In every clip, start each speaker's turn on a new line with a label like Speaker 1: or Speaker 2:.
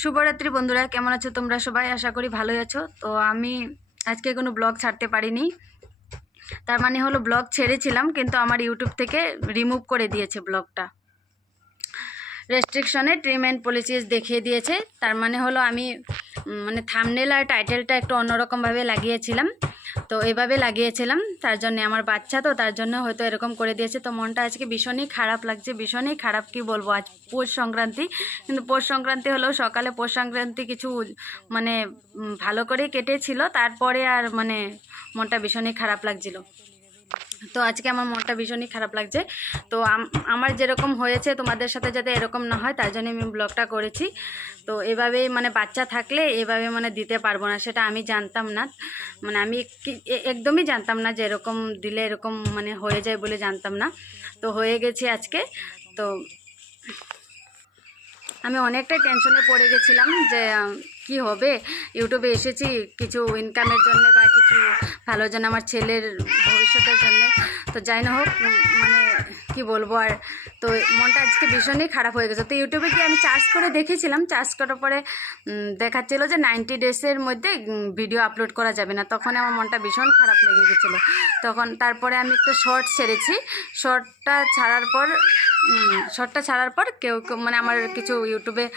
Speaker 1: শুভরাত্রি বন্ধুরা, কেমন আছো তোমরা সবাই? আশা করি ভালোই আছো। তো আমি আজকে কোনো ব্লগ ছাড়তে পারিনি। তার মানে হলো ব্লগ ছেড়েছিলাম, কিন্তু আমার ইউটিউব থেকে রিমুভ করে দিয়েছে ব্লগটা। রেস্ট্রিকশনে ট্রিম অ্যান্ড পলিসিস দেখিয়ে দিয়েছে। তার মানে হলো আমি মানে থামনেল আর টাইটেলটা একটু অন্যরকমভাবে লাগিয়েছিলাম। তো এভাবে লাগিয়েছিলাম, তার জন্য আমার বাচ্চা তো, তার জন্য হয়তো এরকম করে দিয়েছে। তো মনটা আজকে ভীষণই খারাপ লাগছে, ভীষণই খারাপ কি বলব? আজ পৌষ সংক্রান্তি, কিন্তু পৌষ সংক্রান্তি হলেও সকালে পৌষ সংক্রান্তি কিছু মানে ভালো করে কেটেছিল, তারপরে আর মানে মনটা ভীষণই খারাপ লাগছিল। তো আজকে আমার মনটা ভীষণই খারাপ লাগছে। তো আমার যেরকম হয়েছে তোমাদের সাথে যাতে এরকম না হয়, তার জন্য আমি ব্লগটা করেছি। তো এভাবেই মানে বাচ্চা থাকলে এভাবে মানে দিতে পারব না, সেটা আমি জানতাম না। মানে আমি একদমই জানতাম না যে এরকম দিলে এরকম মানে হয়ে যায় বলে জানতাম না। তো হয়ে গেছি আজকে। তো আমি অনেকটাই টেনশনে পড়ে গেছিলাম যে কি হবে? ইউটিউবে এসেছি কিছু ইনকামের জন্য বা কিছু ভালো যেন আমার ছেলের ভবিষ্যতের জন্য। তো যাই না হোক মানে কি বলব আর, তো মনটা আজকে ভীষণই খারাপ হয়ে গেছে। তো ইউটিউবে গিয়ে আমি চার্জ করে দেখেছিলাম। চার্জ করার পরে দেখাচ্ছিল যে নাইনটি ডেজের মধ্যে ভিডিও আপলোড করা যাবে না। তখন আমার মনটা ভীষণ খারাপ লেগে গেছিল। তখন তারপরে আমি একটা শর্ট ছেড়েছি শর্টটা ছাড়ার পর শর্টটা ছাড়ার পর কেউ মানে আমার কিছু ইউটিউবে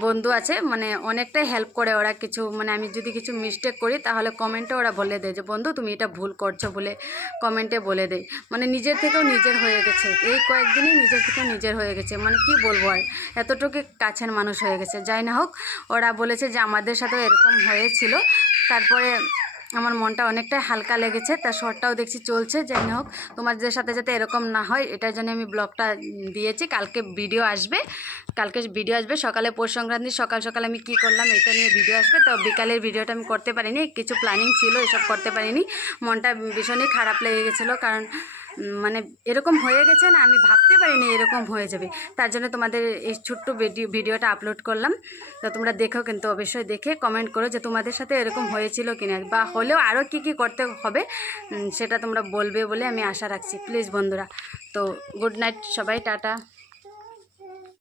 Speaker 1: বন্ধু আছে মানে অনেকটাই হেল্প করে ওরা কিছু মানে আমি যদি কিছু মিস্টেক করি তাহলে কমেন্টে ওরা বলে দেয় যে, বন্ধু, তুমি এটা ভুল করছ বলে কমেন্টে বলে দেয়। মানে নিজের থেকেও নিজের হয়ে গেছে। এই কয়েকদিনই নিজের থেকেও নিজের হয়ে গেছে। মানে কি বলব আর, এতটুকু কাছের মানুষ হয়ে গেছে। যাই না হোক, ওরা বলেছে যে, আমাদের সাথেও এরকম হয়েছিল। তারপরে আমার মনটা অনেকটাই হালকা লেগেছে তার শর্টটাও দেখছি চলছে, যাই হোক। তোমাদের সাথে যাতে এরকম না হয়, এটার জন্য আমি ব্লগটা দিয়েছি। কালকে ভিডিও আসবে, কালকে ভিডিও আসবে। সকালে পৌষ সংক্রান্তির সকাল সকাল আমি কি করলাম, এটা নিয়ে ভিডিও আসবে। তো বিকালের ভিডিওটা আমি করতে পারিনি, কিছু প্ল্যানিং ছিল, এসব করতে পারিনি। মনটা ভীষণই খারাপ লেগে গেছিল, কারণ মানে এরকম হয়ে গেছে না, আমি ভাবতে পারিনি এরকম হয়ে যাবে। তার জন্য তোমাদের এই ছোট্ট ভিডিও, ভিডিওটা আপলোড করলাম। তো তোমরা দেখো কিন্তু অবশ্যই দেখে কমেন্ট করো যে তোমাদের সাথে এরকম হয়েছিল কিনা, বা হলেও আরও কি কি করতে হবে সেটা তোমরা বলবে বলে আমি আশা রাখছি। প্লিজ বন্ধুরা, তো গুড নাইট সবাই, টাটা।